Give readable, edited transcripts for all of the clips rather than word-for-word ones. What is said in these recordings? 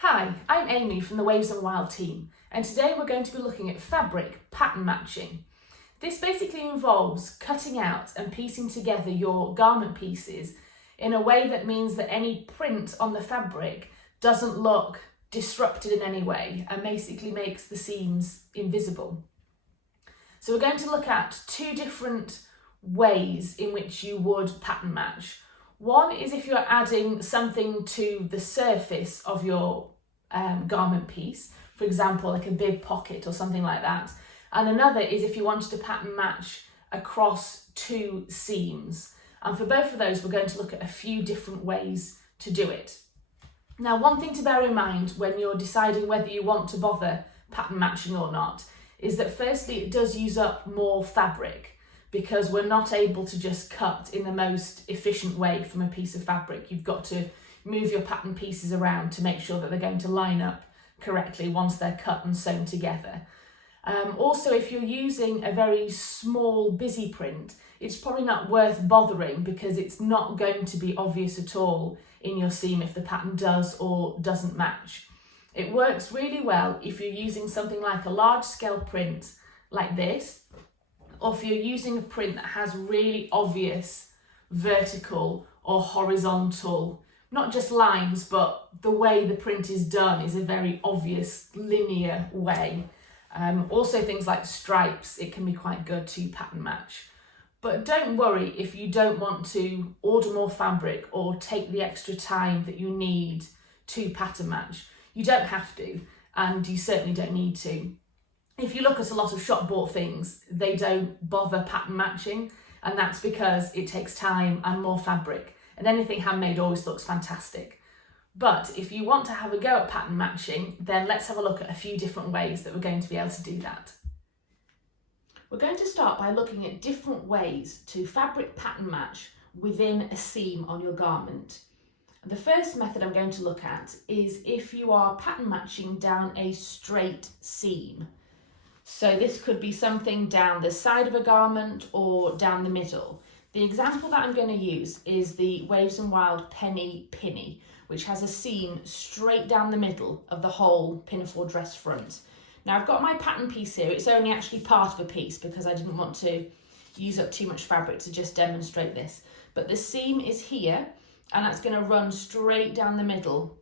Hi, I'm Amy from the Waves and Wild team, and today we're going to be looking at fabric pattern matching. This basically involves cutting out and piecing together your garment pieces in a way that means that any print on the fabric doesn't look disrupted in any way and basically makes the seams invisible. So we're going to look at two different ways in which you would pattern match. One is if you're adding something to the surface of your garment piece, for example, like a bib pocket or something like that. And another is if you wanted to pattern match across two seams. And for both of those, we're going to look at a few different ways to do it. Now, one thing to bear in mind when you're deciding whether you want to bother pattern matching or not is that firstly, it does use up more fabric, because we're not able to just cut in the most efficient way from a piece of fabric. You've got to move your pattern pieces around to make sure that they're going to line up correctly once they're cut and sewn together. Also, if you're using a very small busy print, it's probably not worth bothering because it's not going to be obvious at all in your seam if the pattern does or doesn't match. It works really well if you're using something like a large scale print like this, or if you're using a print that has really obvious vertical or horizontal, not just lines, but the way the print is done is a very obvious linear way. Also things like stripes, it can be quite good to pattern match. But don't worry if you don't want to order more fabric or take the extra time that you need to pattern match. You don't have to, and you certainly don't need to. If you look at a lot of shop bought things, they don't bother pattern matching, and that's because it takes time and more fabric, and anything handmade always looks fantastic. But if you want to have a go at pattern matching, then let's have a look at a few different ways that we're going to be able to do that. We're going to start by looking at different ways to fabric pattern match within a seam on your garment. The first method I'm going to look at is if you are pattern matching down a straight seam. So this could be something down the side of a garment or down the middle. The example that I'm going to use is the Waves and Wild Penny Pinny, which has a seam straight down the middle of the whole pinafore dress front. Now I've got my pattern piece here. It's only actually part of a piece because I didn't want to use up too much fabric to just demonstrate this. But the seam is here, and that's going to run straight down the middle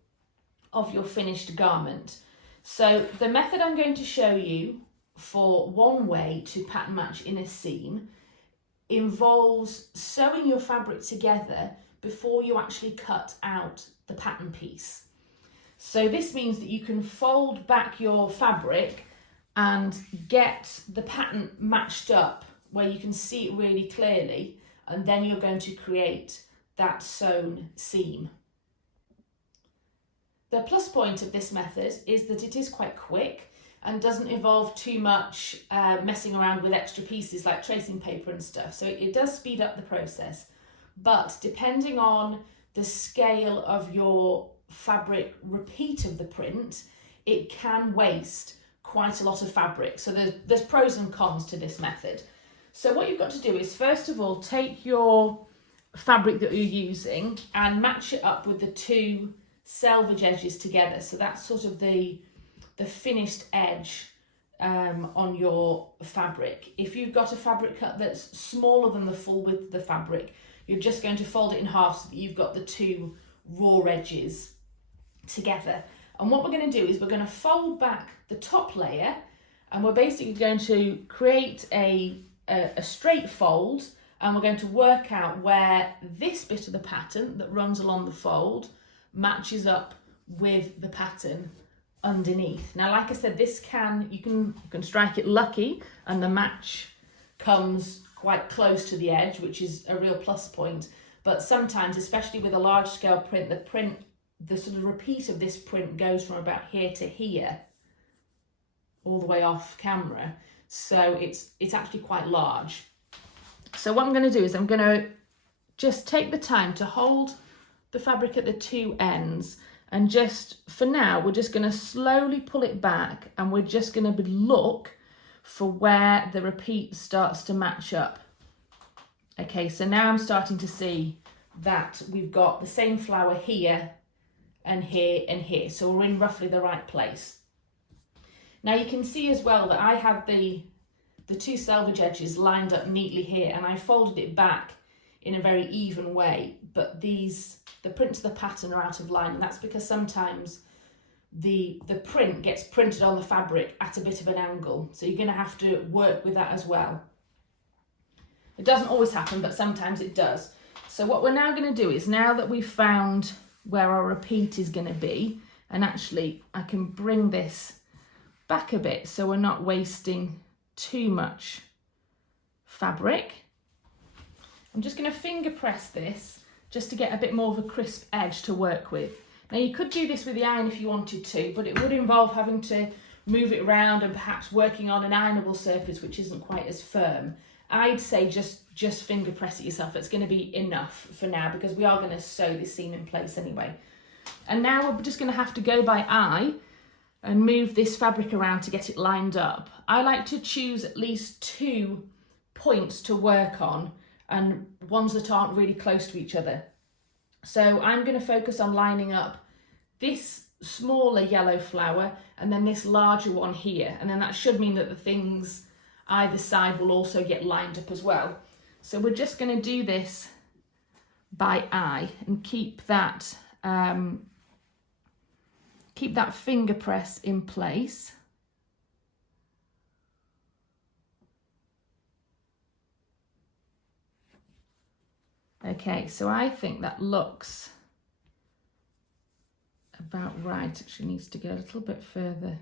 of your finished garment. So the method I'm going to show you for one way to pattern match in a seam involves sewing your fabric together before you actually cut out the pattern piece. So this means that you can fold back your fabric and get the pattern matched up where you can see it really clearly, and then you're going to create that sewn seam. The plus point of this method is that it is quite quick and doesn't involve too much messing around with extra pieces like tracing paper and stuff. So it does speed up the process, but depending on the scale of your fabric repeat of the print, it can waste quite a lot of fabric. So there's pros and cons to this method. So what you've got to do is, first of all, take your fabric that you're using and match it up with the two selvage edges together. So that's sort of the finished edge on your fabric. If you've got a fabric cut that's smaller than the full width of the fabric, you're just going to fold it in half so that you've got the two raw edges together. And what we're going to do is we're going to fold back the top layer, and we're basically going to create a straight fold, and we're going to work out where this bit of the pattern that runs along the fold matches up with the pattern underneath. Now, like I said, you can strike it lucky and the match comes quite close to the edge, which is a real plus point. But sometimes, especially with a large scale print, the sort of repeat of this print goes from about here to here, all the way off camera. So it's actually quite large. So what I'm going to do is I'm going to just take the time to hold the fabric at the two ends, and just for now we're just going to slowly pull it back, and we're just going to look for where the repeat starts to match up. Okay, so now I'm starting to see that we've got the same flower here and here. So we're in roughly the right place. Now you can see as well that I had the two selvage edges lined up neatly here, and I folded it back in a very even way, but the prints of the pattern are out of line, and that's because sometimes the print gets printed on the fabric at a bit of an angle, so you're going to have to work with that as well. It doesn't always happen, but sometimes it does. So what we're now going to do is, now that we've found where our repeat is going to be, and actually I can bring this back a bit so we're not wasting too much fabric. I'm just going to finger press this just to get a bit more of a crisp edge to work with. Now you could do this with the iron if you wanted to, but it would involve having to move it around and perhaps working on an ironable surface which isn't quite as firm. I'd say just finger press it yourself. It's going to be enough for now, because we are going to sew this seam in place anyway. And now we're just going to have to go by eye and move this fabric around to get it lined up. I like to choose at least 2 points to work on, and ones that aren't really close to each other. So I'm going to focus on lining up this smaller yellow flower and then this larger one here, and then that should mean that the things either side will also get lined up as well. So we're just going to do this by eye and keep that finger press in place. Okay, so I think that looks about right. Actually needs to go a little bit further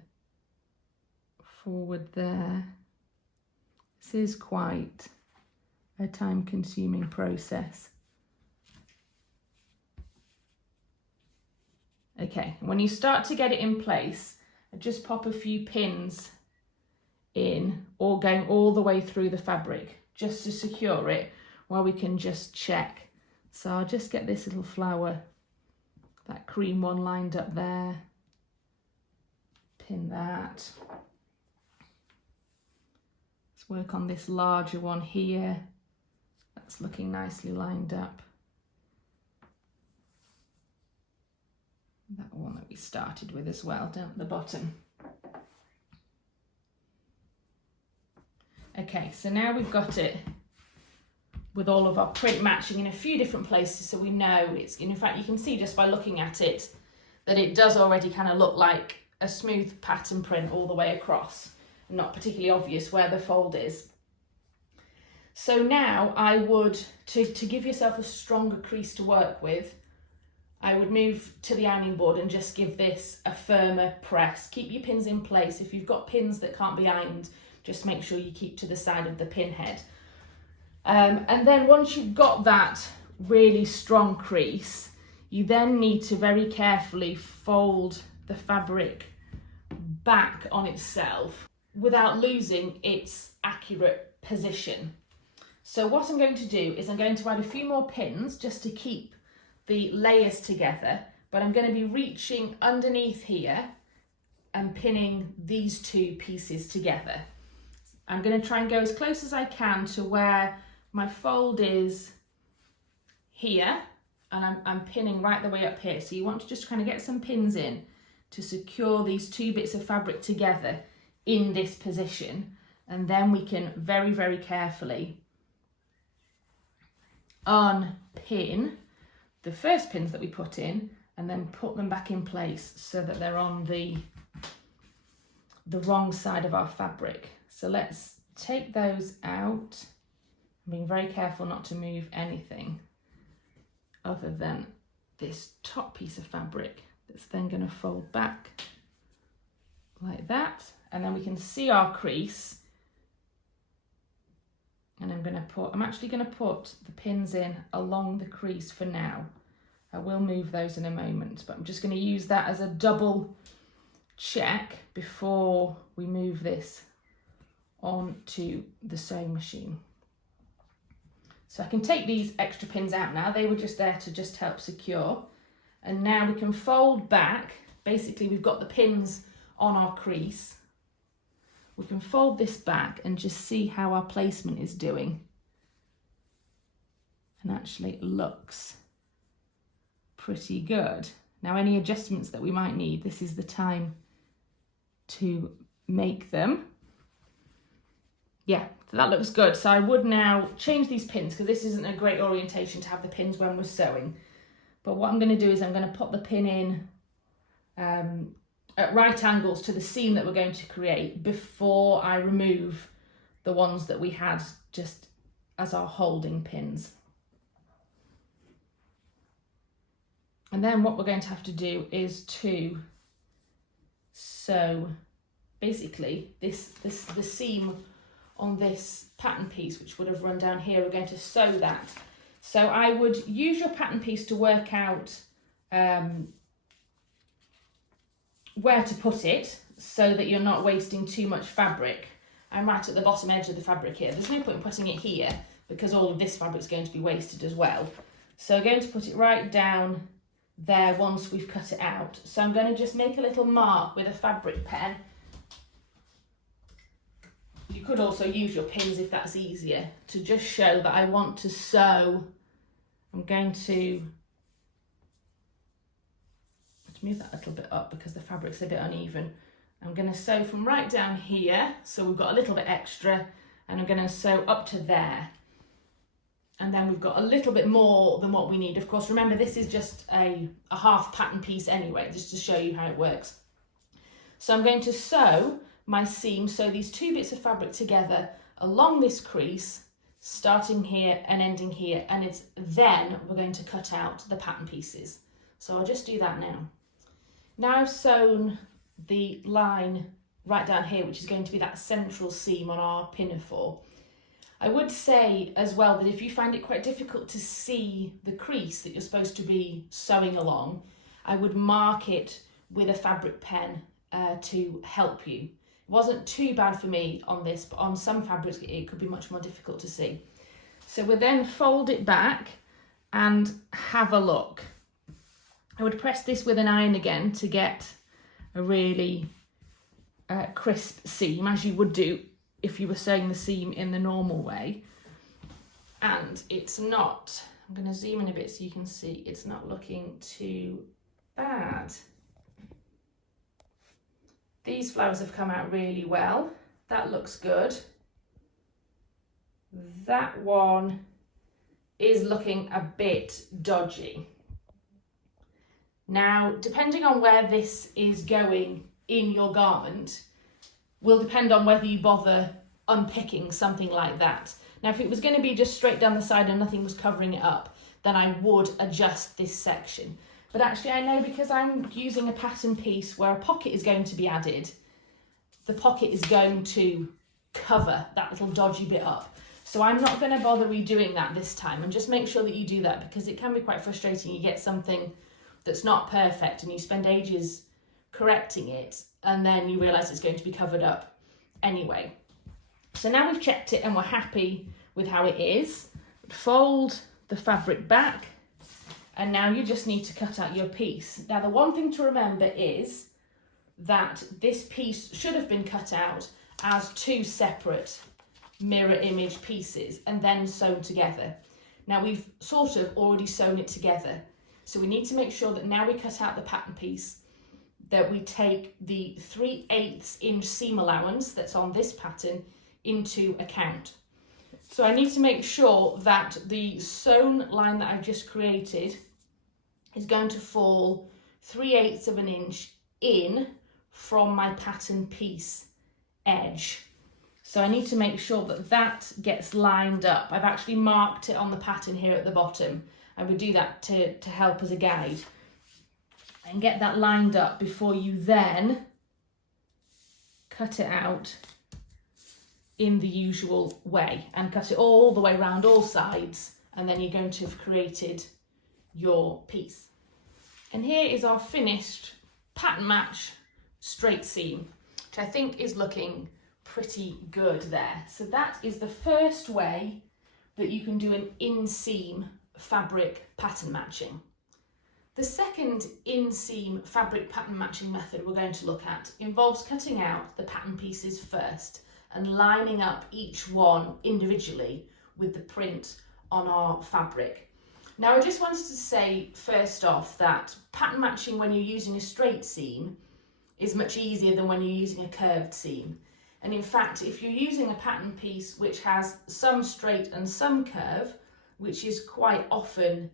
forward there. This is quite a time-consuming process. Okay, when you start to get it in place, just pop a few pins in, or going all the way through the fabric, just to secure it, while we can just check. So I'll just get this little flower, that cream one, lined up there. Pin that. Let's work on this larger one here. That's looking nicely lined up. That one that we started with as well, down at the bottom. Okay, so now we've got it with all of our print matching in a few different places, so we know it's, in fact you can see just by looking at it that it does already kind of look like a smooth pattern print all the way across, and not particularly obvious where the fold is. So now I would, to give yourself a stronger crease to work with, I would move to the ironing board and just give this a firmer press. Keep your pins in place. If you've got pins that can't be ironed, just make sure you keep to the side of the pin head. And then once you've got that really strong crease, you then need to very carefully fold the fabric back on itself without losing its accurate position. So what I'm going to do is I'm going to add a few more pins just to keep the layers together, but I'm going to be reaching underneath here and pinning these 2 pieces together. I'm going to try and go as close as I can to where my fold is here, and I'm pinning right the way up here. So you want to just kind of get some pins in to secure these 2 bits of fabric together in this position, and then we can very, very carefully unpin the first pins that we put in and then put them back in place so that they're on the wrong side of our fabric. So let's take those out. I'm being very careful not to move anything other than this top piece of fabric that's then going to fold back like that, and then we can see our crease. And I'm actually going to put the pins in along the crease for now. I will move those in a moment, but I'm just going to use that as a double check before we move this onto the sewing machine. So I can take these extra pins out now. They were just there to just help secure. And now we can fold back. Basically, we've got the pins on our crease. We can fold this back and just see how our placement is doing. And actually it looks pretty good. Now any adjustments that we might need, this is the time to make them. Yeah, so that looks good. So I would now change these pins because this isn't a great orientation to have the pins when we're sewing. But what I'm going to do is I'm going to put the pin in at right angles to the seam that we're going to create before I remove the ones that we had just as our holding pins. And then what we're going to have to do is to sew basically the seam on this pattern piece, which would have run down here. We're going to sew that. So I would use your pattern piece to work out where to put it so that you're not wasting too much fabric. I'm right at the bottom edge of the fabric here. There's no point in putting it here because all of this fabric is going to be wasted as well. So I'm going to put it right down there once we've cut it out. So I'm going to just make a little mark with a fabric pen. You could also use your pins if that's easier, to just show that I want to sew. I'm going to move that a little bit up because the fabric's a bit uneven. I'm going to sew from right down here, so we've got a little bit extra, and I'm going to sew up to there. And then we've got a little bit more than what we need. Of course, remember, this is just a half pattern piece anyway, just to show you how it works. So I'm going to sew my seam, sew these two bits of fabric together along this crease, starting here and ending here, and it's then we're going to cut out the pattern pieces. So I'll just do that now. Now I've sewn the line right down here, which is going to be that central seam on our pinafore. I would say as well that if you find it quite difficult to see the crease that you're supposed to be sewing along, I would mark it with a fabric pen to help you. It wasn't too bad for me on this, but on some fabrics it could be much more difficult to see. So we'll then fold it back and have a look. I would press this with an iron again to get a really crisp seam, as you would do if you were sewing the seam in the normal way. And it's not, I'm going to zoom in a bit so you can see, it's not looking too bad. These flowers have come out really well. That looks good. That one is looking a bit dodgy. Now, depending on where this is going in your garment, will depend on whether you bother unpicking something like that. Now, if it was going to be just straight down the side and nothing was covering it up, then I would adjust this section. But actually I know, because I'm using a pattern piece where a pocket is going to be added, the pocket is going to cover that little dodgy bit up. So I'm not going to bother redoing that this time, and just make sure that you do that, because it can be quite frustrating. You get something that's not perfect and you spend ages correcting it, and then you realise it's going to be covered up anyway. So now we've checked it and we're happy with how it is. Fold the fabric back, and now you just need to cut out your piece. Now, the one thing to remember is that this piece should have been cut out as two separate mirror image pieces and then sewn together. Now, we've sort of already sewn it together, so we need to make sure that now we cut out the pattern piece, that we take the 3/8 inch seam allowance that's on this pattern into account. So I need to make sure that the sewn line that I've just created is going to fall 3/8 of an inch in from my pattern piece edge. So I need to make sure that that gets lined up. I've actually marked it on the pattern here at the bottom. I would do that to help as a guide, and get that lined up before you then cut it out in the usual way, and cut it all the way around all sides, and then you're going to have created your piece. And here is our finished pattern match straight seam, which I think is looking pretty good there. So that is the first way that you can do an inseam fabric pattern matching. The second inseam fabric pattern matching method we're going to look at involves cutting out the pattern pieces first and lining up each one individually with the print on our fabric. Now I just wanted to say first off that pattern matching when you're using a straight seam is much easier than when you're using a curved seam. And in fact, if you're using a pattern piece which has some straight and some curve, which is quite often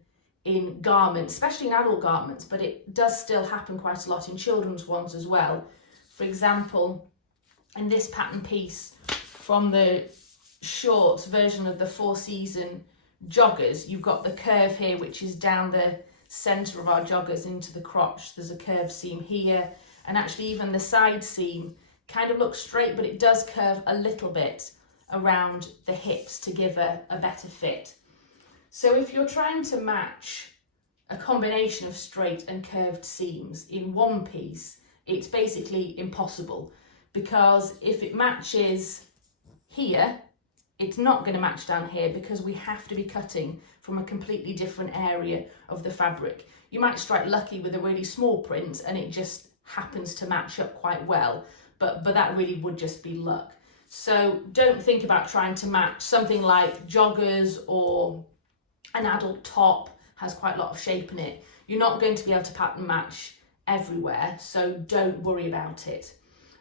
in garments, especially in adult garments, but it does still happen quite a lot in children's ones as well. For example, in this pattern piece from the short version of the Four Season joggers, you've got the curve here, which is down the centre of our joggers into the crotch. There's a curved seam here, and actually even the side seam kind of looks straight, but it does curve a little bit around the hips to give a better fit. So if you're trying to match a combination of straight and curved seams in one piece, it's basically impossible, because if it matches here, it's not going to match down here because we have to be cutting from a completely different area of the fabric. You might strike lucky with a really small print and it just happens to match up quite well, but that really would just be luck. So don't think about trying to match something like joggers or an adult top has quite a lot of shape in it. You're not going to be able to pattern match everywhere, so don't worry about it.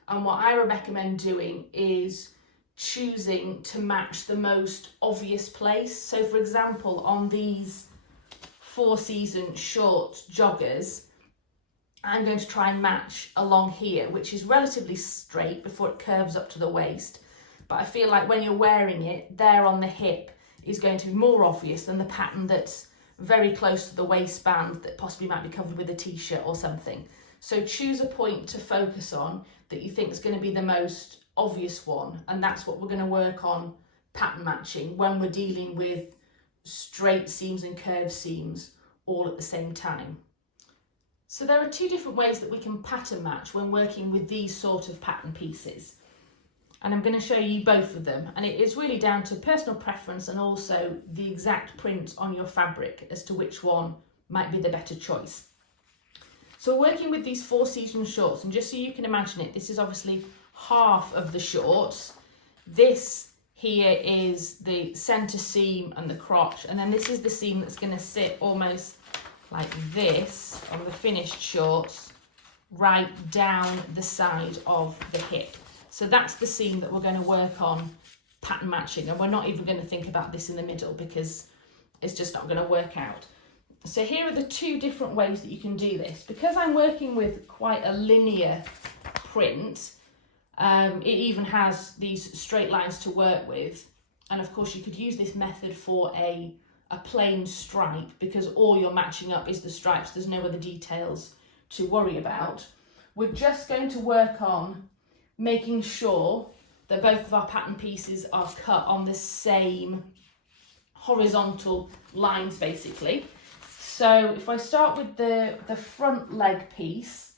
And what I recommend doing is choosing to match the most obvious place. So for example, on these Four Season short joggers, I'm going to try and match along here, which is relatively straight before it curves up to the waist. But I feel like when you're wearing it, there on the hip is going to be more obvious than the pattern that's very close to the waistband that possibly might be covered with a t-shirt or something. So choose a point to focus on that you think is going to be the most obvious one, and that's what we're going to work on pattern matching when we're dealing with straight seams and curved seams all at the same time. So there are two different ways that we can pattern match when working with these sort of pattern pieces, and I'm going to show you both of them, and it is really down to personal preference and also the exact print on your fabric as to which one might be the better choice. So we're working with these Four Season shorts, and just so you can imagine it, this is obviously half of the shorts. This here is the centre seam and the crotch, and then this is the seam that's going to sit almost like this on the finished shorts right down the side of the hip. So that's the seam that we're going to work on pattern matching, and we're not even going to think about this in the middle because it's just not going to work out. So here are the two different ways that you can do this. Because I'm working with quite a linear print, it even has these straight lines to work with, and of course you could use this method for a plain stripe because all you're matching up is the stripes, there's no other details to worry about. We're just going to work on making sure that both of our pattern pieces are cut on the same horizontal lines basically. So if I start with the front leg piece,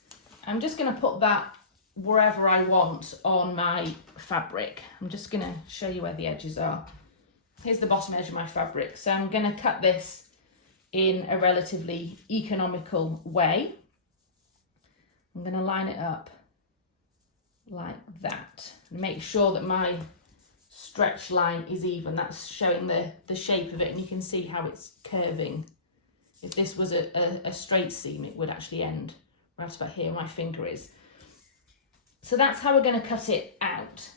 I'm just going to put that wherever I want on my fabric. I'm just going to show you where the edges are. Here's the bottom edge of my fabric. So I'm going to cut this in a relatively economical way. I'm going to line it up like that. Make sure that my stretch line is even. That's showing the shape of it, and you can see how it's curving. If this was a straight seam, it would actually end right about here where my finger is. So that's how we're going to cut it out.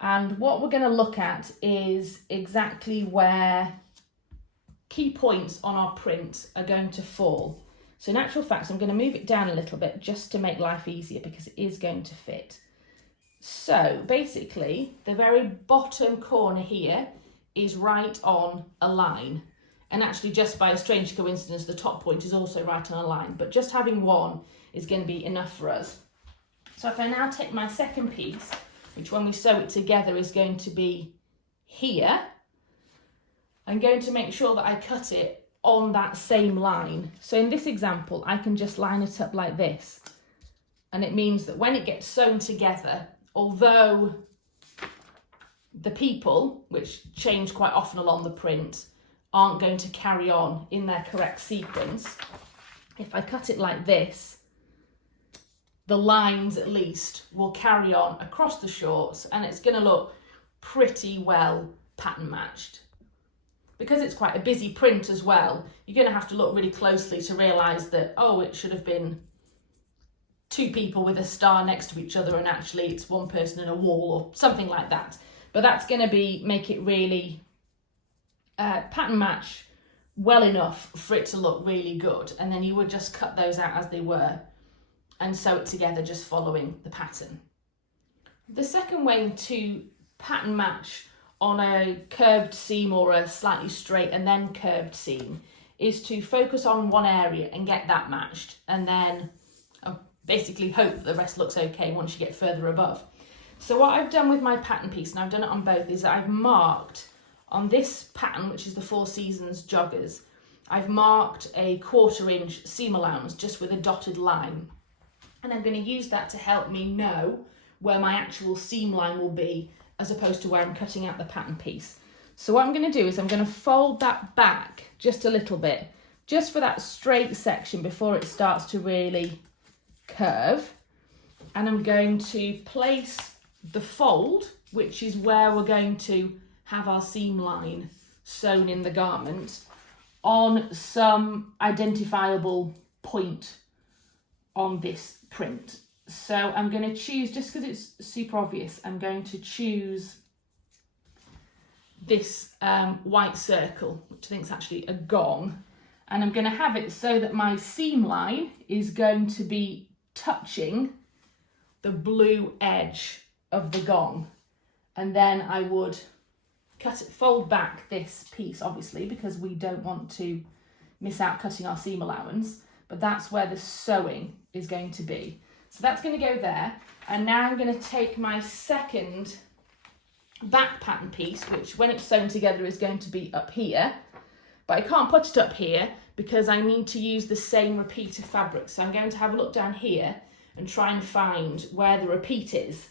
And what we're going to look at is exactly where key points on our print are going to fall. So in actual fact, I'm going to move it down a little bit just to make life easier because it is going to fit. So basically, the very bottom corner here is right on a line. And actually, just by a strange coincidence, the top point is also right on a line. But just having one is going to be enough for us. So if I now take my second piece, which when we sew it together is going to be here, I'm going to make sure that I cut it on that same line. So in this example, I can just line it up like this. And it means that when it gets sewn together, although the people, which change quite often along the print, aren't going to carry on in their correct sequence, if I cut it like this, the lines at least will carry on across the shorts and it's going to look pretty well pattern matched. because it's quite a busy print as well, you're going to have to look really closely to realise that, oh, it should have been 2 people with a star next to each other and actually it's 1 person in a wall or something like that. But that's going to make it really pattern match well enough for it to look really good. And then you would just cut those out as they were and sew it together just following the pattern. The second way to pattern match on a curved seam or a slightly straight and then curved seam is to focus on one area and get that matched, and then basically hope that the rest looks okay once you get further above. So what I've done with my pattern piece, and I've done it on both, is that I've marked on this pattern, which is the Four Seasons joggers, I've marked a 1/4 inch seam allowance just with a dotted line, and I'm going to use that to help me know where my actual seam line will be as opposed to where I'm cutting out the pattern piece. So what I'm going to do is I'm going to fold that back just a little bit, just for that straight section before it starts to really curve. And I'm going to place the fold, which is where we're going to have our seam line sewn in the garment, on some identifiable point on this print. So I'm going to choose, just because it's super obvious, I'm going to choose this white circle, which I think is actually a gong, and I'm going to have it so that my seam line is going to be touching the blue edge of the gong. And then I would fold back this piece, obviously, because we don't want to miss out cutting our seam allowance, but that's where the sewing is going to be. So that's going to go there. And now I'm going to take my second back pattern piece, which when it's sewn together is going to be up here, but I can't put it up here because I need to use the same repeat of fabric. So I'm going to have a look down here and try and find where the repeat is.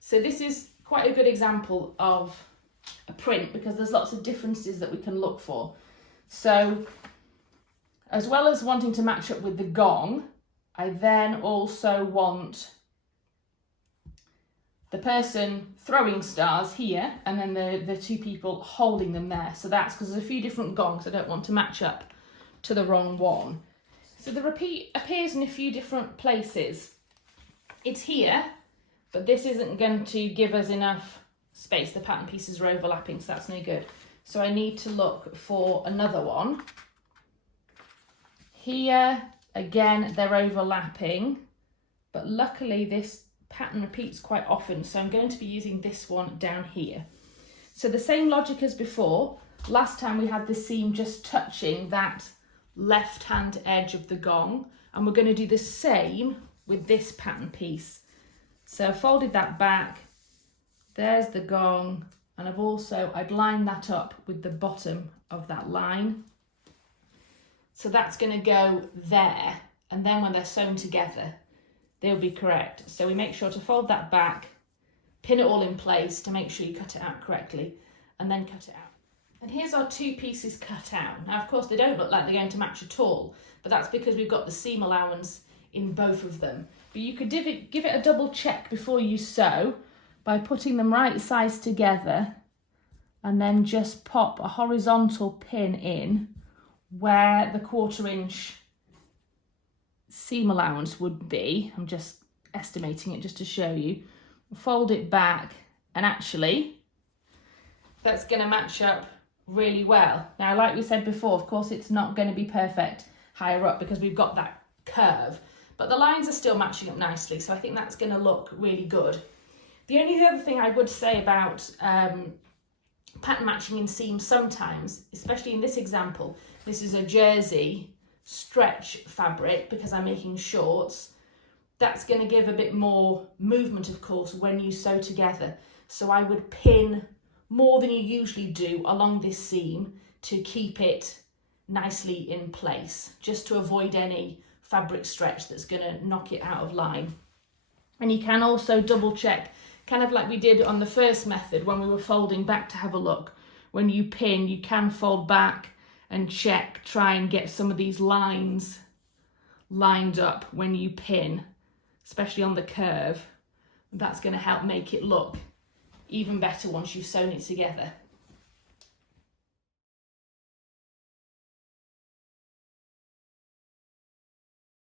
So this is quite a good example of a print because there's lots of differences that we can look for. So as well as wanting to match up with the gong, I then also want the person throwing stars here and then the 2 people holding them there. So that's because there's a few different gongs. I don't want to match up to the wrong one. So the repeat appears in a few different places. It's here, but this isn't going to give us enough space. The pattern pieces are overlapping, so that's no good. So I need to look for another one. Here, again, they're overlapping, but luckily this pattern repeats quite often, so I'm going to be using this one down here. So the same logic as before. Last time we had the seam just touching that left-hand edge of the gong, and we're going to do the same with this pattern piece. So I folded that back, there's the gong, and I'd lined that up with the bottom of that line. So that's going to go there, and then when they're sewn together, they'll be correct. So we make sure to fold that back, pin it all in place to make sure you cut it out correctly, and then cut it out. And here's our 2 pieces cut out. Now, of course, they don't look like they're going to match at all, but that's because we've got the seam allowance in both of them. But you could give it a double check before you sew by putting them right sides together and then just pop a horizontal pin in where the 1/4 inch seam allowance would be. I'm just estimating it just to show you. Fold it back, and actually that's going to match up really well. Now, like we said before, of course it's not going to be perfect higher up because we've got that curve, but the lines are still matching up nicely, so I think that's going to look really good. The only other thing I would say about pattern matching in seams sometimes, especially in this example, this is a jersey stretch fabric because I'm making shorts. That's going to give a bit more movement, of course, when you sew together. So I would pin more than you usually do along this seam to keep it nicely in place, just to avoid any fabric stretch that's going to knock it out of line. And you can also double check, kind of like we did on the first method when we were folding back to have a look. When you pin, you can fold back and check, try and get some of these lines lined up when you pin, especially on the curve. That's going to help make it look even better once you've sewn it together.